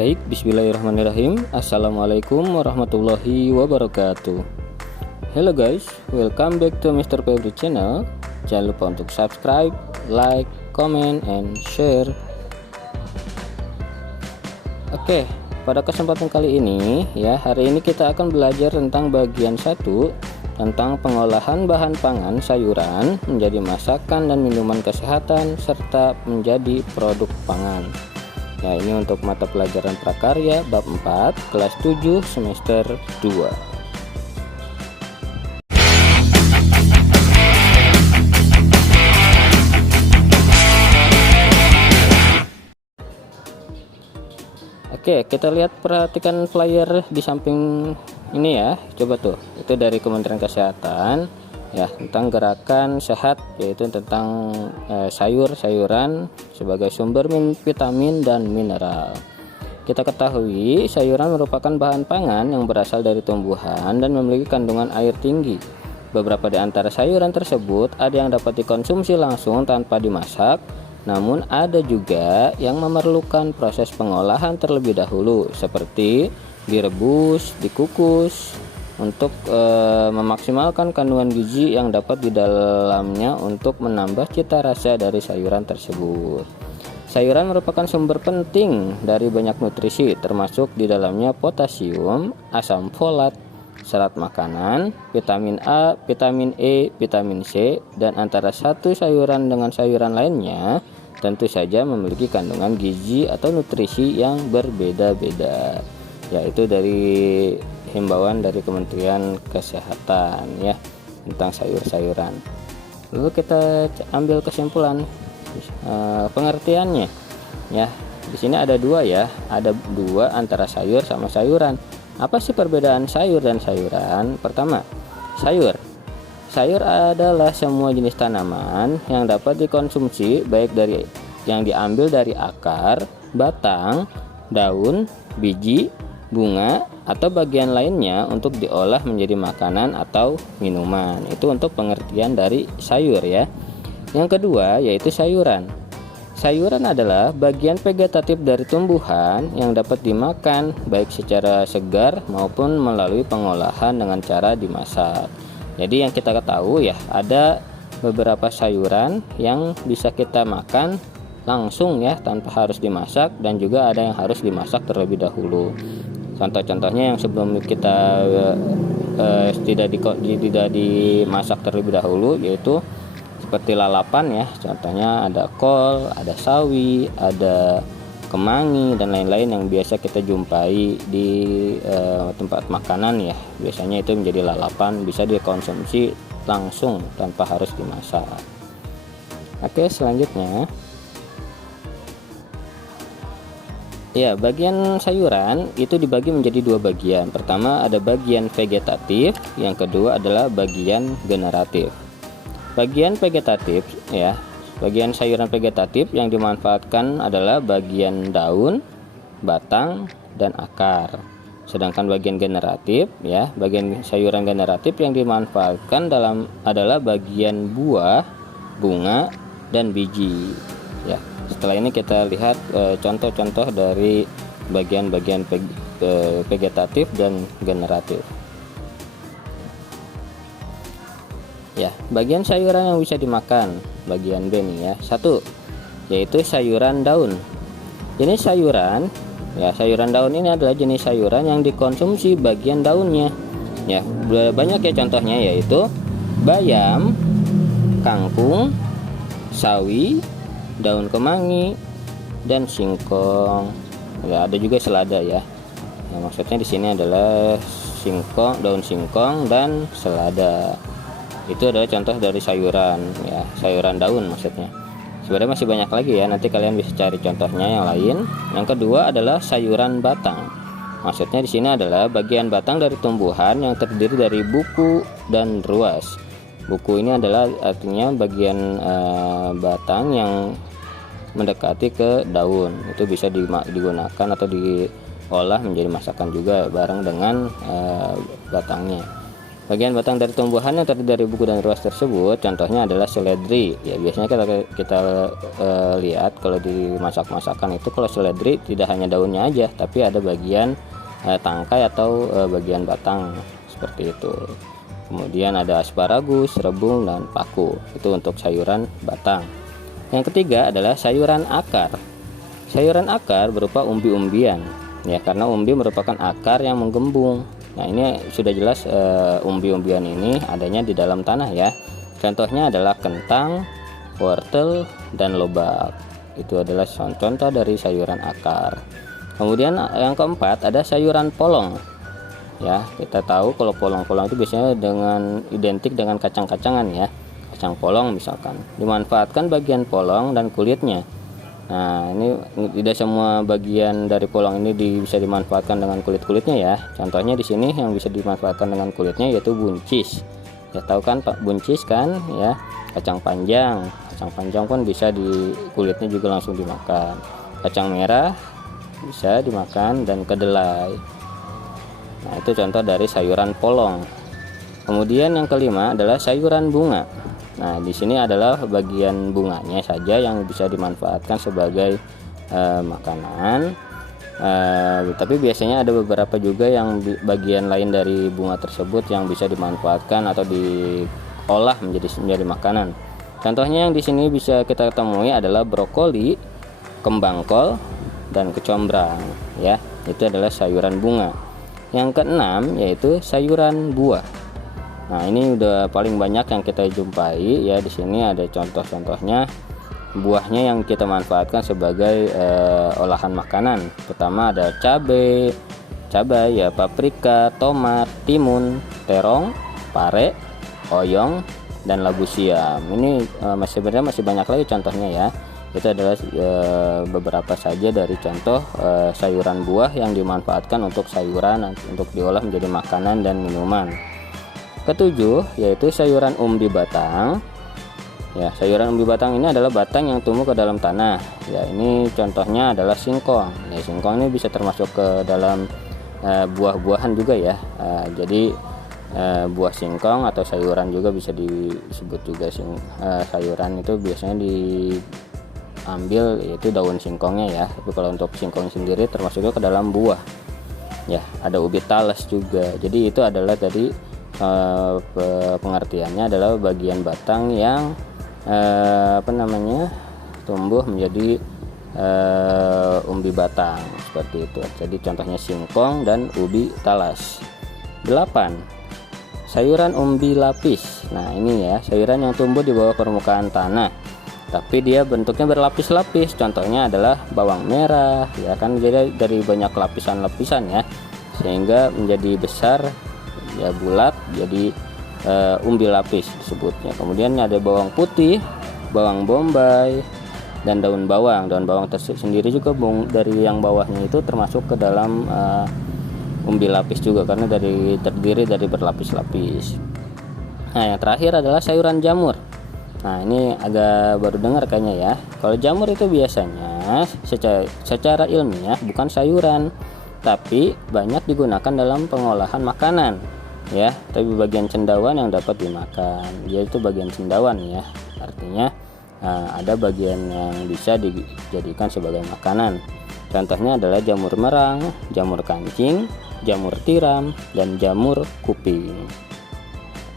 Baik, bismillahirrahmanirrahim. Assalamualaikum warahmatullahi wabarakatuh. Hello guys, welcome back to Mr. Febri channel. Jangan lupa untuk subscribe, like, comment, and share. Oke, pada kesempatan kali ini hari ini kita akan belajar tentang bagian 1 tentang pengolahan bahan pangan sayuran menjadi masakan dan minuman kesehatan serta menjadi produk pangan. Ya, ini untuk mata pelajaran prakarya bab 4 kelas 7 semester 2. Oke, kita lihat, perhatikan flyer di samping ini ya. Coba tuh, itu dari Kementerian Kesehatan ya, tentang gerakan sehat, yaitu tentang sayur-sayuran sebagai sumber vitamin dan mineral. Kita ketahui sayuran merupakan bahan pangan yang berasal dari tumbuhan dan memiliki kandungan air tinggi. Beberapa di antara sayuran tersebut ada yang dapat dikonsumsi langsung tanpa dimasak, namun ada juga yang memerlukan proses pengolahan terlebih dahulu, seperti direbus, dikukus, untuk memaksimalkan kandungan gizi yang dapat di dalamnya untuk menambah cita rasa dari sayuran tersebut. Sayuran merupakan sumber penting dari banyak nutrisi, termasuk di dalamnya potasium, asam folat, serat makanan, vitamin A, vitamin E, vitamin C, dan antara satu sayuran dengan sayuran lainnya tentu saja memiliki kandungan gizi atau nutrisi yang berbeda-beda. Yaitu dari himbauan dari Kementerian Kesehatan ya tentang sayur-sayuran. Lalu kita ambil kesimpulan pengertiannya ya. Di sini ada dua ya, ada dua antara sayur sama sayuran. Apa sih perbedaan sayur dan sayuran? Pertama, sayur adalah semua jenis tanaman yang dapat dikonsumsi, baik dari yang diambil dari akar, batang, daun, biji, bunga, atau bagian lainnya untuk diolah menjadi makanan atau minuman. Itu untuk pengertian dari sayur ya. Yang kedua yaitu sayuran. Sayuran adalah bagian vegetatif dari tumbuhan yang dapat dimakan baik secara segar maupun melalui pengolahan dengan cara dimasak. Jadi yang kita ketahui ya, ada beberapa sayuran yang bisa kita makan langsung ya tanpa harus dimasak, dan juga ada yang harus dimasak terlebih dahulu. Contoh-contohnya yang sebelum kita tidak dimasak terlebih dahulu, yaitu seperti lalapan ya. Contohnya ada kol, ada sawi, ada kemangi, dan lain-lain yang biasa kita jumpai di tempat makanan ya. Biasanya itu menjadi lalapan, bisa dikonsumsi langsung tanpa harus dimasak. Oke, selanjutnya ya, bagian sayuran itu dibagi menjadi dua bagian. Pertama ada bagian vegetatif, yang kedua adalah bagian generatif. Bagian vegetatif ya, bagian sayuran vegetatif yang dimanfaatkan adalah bagian daun, batang, dan akar. Sedangkan bagian generatif ya, bagian sayuran generatif yang dimanfaatkan adalah bagian buah, bunga, dan biji ya. Setelah ini kita lihat contoh-contoh dari bagian-bagian vegetatif dan generatif. Ya, bagian sayuran yang bisa dimakan, bagian B nih ya. 1 yaitu sayuran daun. Jenis sayuran ya, sayuran daun ini adalah jenis sayuran yang dikonsumsi bagian daunnya. Ya, banyak ya contohnya, yaitu bayam, kangkung, sawi, daun kemangi, dan singkong. Ya, ada juga selada ya. Nah, maksudnya di sini adalah singkong, daun singkong, dan selada. Itu adalah contoh dari sayuran ya, sayuran daun maksudnya. Sebenarnya masih banyak lagi ya, nanti kalian bisa cari contohnya yang lain. Yang kedua adalah sayuran batang. Maksudnya di sini adalah bagian batang dari tumbuhan yang terdiri dari buku dan ruas. Buku ini adalah artinya bagian batang yang mendekati ke daun. Itu bisa digunakan atau diolah menjadi masakan juga bareng dengan batangnya. Bagian batang dari tumbuhan yang terdiri dari buku dan ruas tersebut contohnya adalah seledri. Ya, biasanya kita lihat kalau di masakan itu, kalau seledri tidak hanya daunnya aja, tapi ada bagian tangkai atau bagian batang seperti itu. Kemudian ada asparagus, rebung, dan paku. Itu untuk sayuran batang. Yang ketiga adalah sayuran akar. Sayuran akar berupa umbi-umbian, ya, karena umbi merupakan akar yang menggembung. Nah, ini sudah jelas umbi-umbian ini adanya di dalam tanah ya. Contohnya adalah kentang, wortel, dan lobak. Itu adalah contoh dari sayuran akar. Kemudian yang keempat ada sayuran polong. Ya, kita tahu kalau polong-polong itu biasanya identik dengan kacang-kacangan ya. Kacang polong misalkan. Dimanfaatkan bagian polong dan kulitnya. Nah, ini tidak semua bagian dari polong ini bisa dimanfaatkan dengan kulit-kulitnya ya. Contohnya di sini yang bisa dimanfaatkan dengan kulitnya yaitu buncis. Ya, tahu kan Pak buncis kan ya, kacang panjang. Kacang panjang pun bisa di kulitnya juga langsung dimakan. Kacang merah bisa dimakan dan kedelai. Nah, itu contoh dari sayuran polong. Kemudian yang kelima adalah sayuran bunga. Nah, di sini adalah bagian bunganya saja yang bisa dimanfaatkan sebagai makanan. Tapi biasanya ada beberapa juga yang bagian lain dari bunga tersebut yang bisa dimanfaatkan atau diolah menjadi makanan. Contohnya yang di sini bisa kita temui adalah brokoli, kembang kol, dan kecombrang. Ya, itu adalah sayuran bunga. Yang keenam yaitu sayuran buah. Nah, ini udah paling banyak yang kita jumpai ya. Di sini ada contoh-contohnya buahnya yang kita manfaatkan sebagai olahan makanan. Pertama ada cabai ya, paprika, tomat, timun, terong, pare, oyong, dan labu siam. Ini masih banyak lagi contohnya ya. Itu adalah beberapa saja dari contoh sayuran buah yang dimanfaatkan untuk sayuran untuk diolah menjadi makanan dan minuman. Ketujuh yaitu sayuran umbi batang. Ya, sayuran umbi batang ini adalah batang yang tumbuh ke dalam tanah. Ya, ini contohnya adalah singkong. Ya, singkong ini bisa termasuk ke dalam buah-buahan juga ya. Jadi buah singkong atau sayuran juga bisa disebut juga sayuran. Itu biasanya diambil yaitu daun singkongnya ya. Tapi kalau untuk singkong sendiri termasuknya ke dalam buah. Ya, ada ubi talas juga. Jadi itu adalah tadi pengertiannya adalah bagian batang yang tumbuh menjadi umbi batang seperti itu. Jadi contohnya singkong dan ubi talas. 8. Sayuran umbi lapis. Nah, ini ya, sayuran yang tumbuh di bawah permukaan tanah tapi dia bentuknya berlapis-lapis. Contohnya adalah bawang merah ya kan, jadi dari banyak lapisan-lapisan ya sehingga menjadi besar ya, bulat, jadi umbi lapis disebutnya. Kemudian ada bawang putih, bawang bombay, dan daun bawang. Daun bawang tersendiri juga dari yang bawahnya itu termasuk ke dalam umbi lapis juga karena terdiri dari berlapis-lapis. Nah, yang terakhir adalah sayuran jamur. Nah, ini agak baru dengar kayaknya ya. Kalau jamur itu biasanya secara ilmiah bukan sayuran, tapi banyak digunakan dalam pengolahan makanan ya. Tapi bagian cendawan yang dapat dimakan, yaitu bagian cendawan ya. Artinya ada bagian yang bisa dijadikan sebagai makanan. Contohnya adalah jamur merang, jamur kancing, jamur tiram, dan jamur kuping.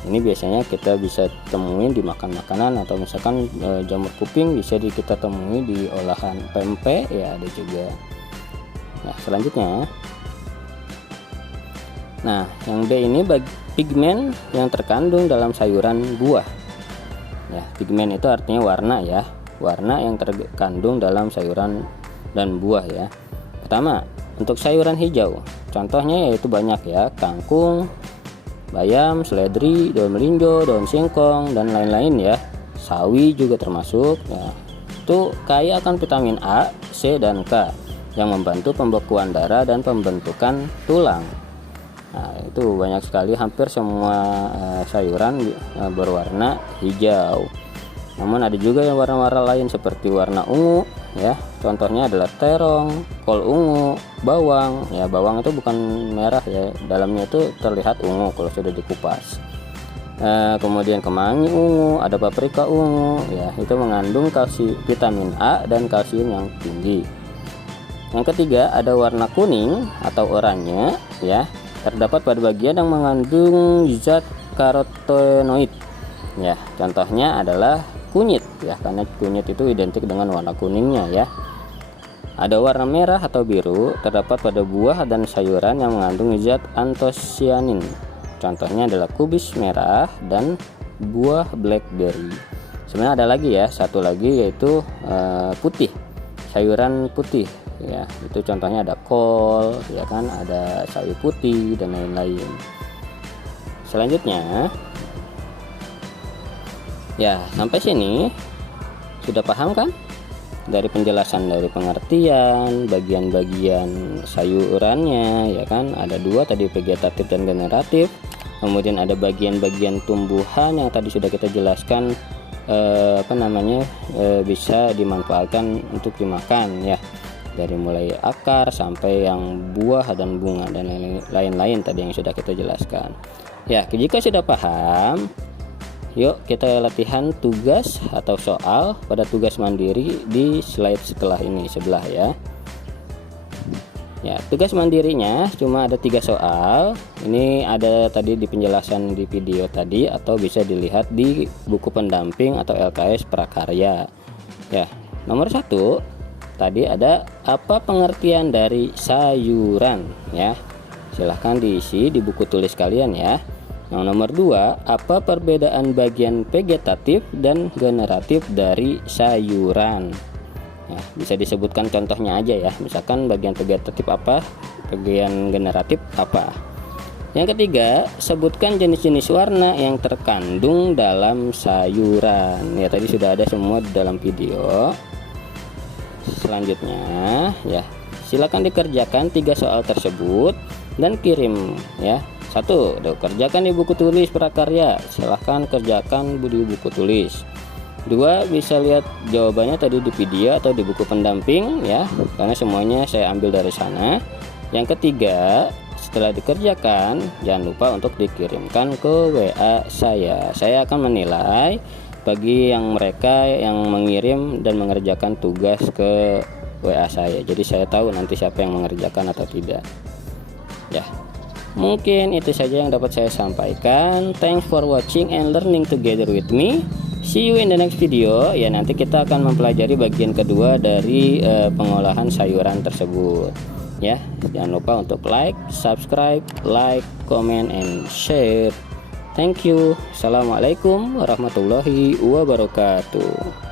Ini biasanya kita bisa temuin di makan makanan, atau misalkan jamur kuping bisa kita temui di olahan pempek ya, ada juga. Nah, selanjutnya, nah yang D ini pigmen yang terkandung dalam sayuran buah. Ya, pigmen itu artinya warna ya, warna yang terkandung dalam sayuran dan buah ya. Pertama, untuk sayuran hijau, contohnya yaitu banyak ya, kangkung, bayam, seledri, daun melinjo, daun singkong, dan lain-lain ya. Sawi juga termasuk ya. Itu kaya akan vitamin A, C, dan K yang membantu pembekuan darah dan pembentukan tulang. Nah, itu banyak sekali, hampir semua sayuran berwarna hijau. Namun ada juga yang warna-warna lain seperti warna ungu, ya. Contohnya adalah terong, kol ungu, bawang. Ya, bawang itu bukan merah ya, dalamnya itu terlihat ungu kalau sudah dikupas. Kemudian kemangi ungu, ada paprika ungu, ya itu mengandung vitamin A dan kalsium yang tinggi. Yang ketiga ada warna kuning atau oranye, ya terdapat pada bagian yang mengandung zat karotenoid. Ya, contohnya adalah kunyit, ya karena kunyit itu identik dengan warna kuningnya ya. Ada warna merah atau biru, terdapat pada buah dan sayuran yang mengandung zat antosianin. Contohnya adalah kubis merah dan buah blackberry. Sebenarnya ada lagi ya, satu lagi yaitu putih, sayuran putih ya. Itu contohnya ada kol, ya kan, ada sayur putih dan lain-lain. Selanjutnya, ya sampai sini sudah paham kan? Dari penjelasan, dari pengertian bagian-bagian sayurannya, ya kan, ada dua tadi, vegetatif dan generatif. Kemudian ada bagian-bagian tumbuhan yang tadi sudah kita jelaskan bisa dimanfaatkan untuk dimakan ya, dari mulai akar sampai yang buah dan bunga dan lain-lain tadi yang sudah kita jelaskan ya. Jika sudah paham, yuk kita latihan tugas atau soal pada tugas mandiri di slide setelah ini sebelah ya. Ya, tugas mandirinya cuma ada 3 soal. Ini ada tadi di penjelasan di video tadi, atau bisa dilihat di buku pendamping atau LKS prakarya. Ya, nomor 1 tadi ada apa pengertian dari sayuran ya. Silahkan diisi di buku tulis kalian ya. Nah, nomor 2, apa perbedaan bagian vegetatif dan generatif dari sayuran? Nah, bisa disebutkan contohnya aja ya. Misalkan bagian vegetatif apa, bagian generatif apa. Yang ketiga, sebutkan jenis-jenis warna yang terkandung dalam sayuran. Ya, tadi sudah ada semua di dalam video. Selanjutnya, ya, silakan dikerjakan 3 soal tersebut dan kirim ya. 1, kerjakan di buku tulis prakarya. Silahkan kerjakan di buku tulis. 2, bisa lihat jawabannya tadi di video atau di buku pendamping ya, karena semuanya saya ambil dari sana. Yang ketiga, setelah dikerjakan jangan lupa untuk dikirimkan ke WA saya. Saya akan menilai bagi mereka yang mengirim dan mengerjakan tugas ke WA saya. Jadi saya tahu nanti siapa yang mengerjakan atau tidak. Ya, mungkin itu saja yang dapat saya sampaikan. Thanks for watching and learning together with me. See you in the next video ya. Nanti kita akan mempelajari bagian kedua dari pengolahan sayuran tersebut ya. Jangan lupa untuk like, subscribe, comment, and share. Thank you. Assalamualaikum warahmatullahi wabarakatuh.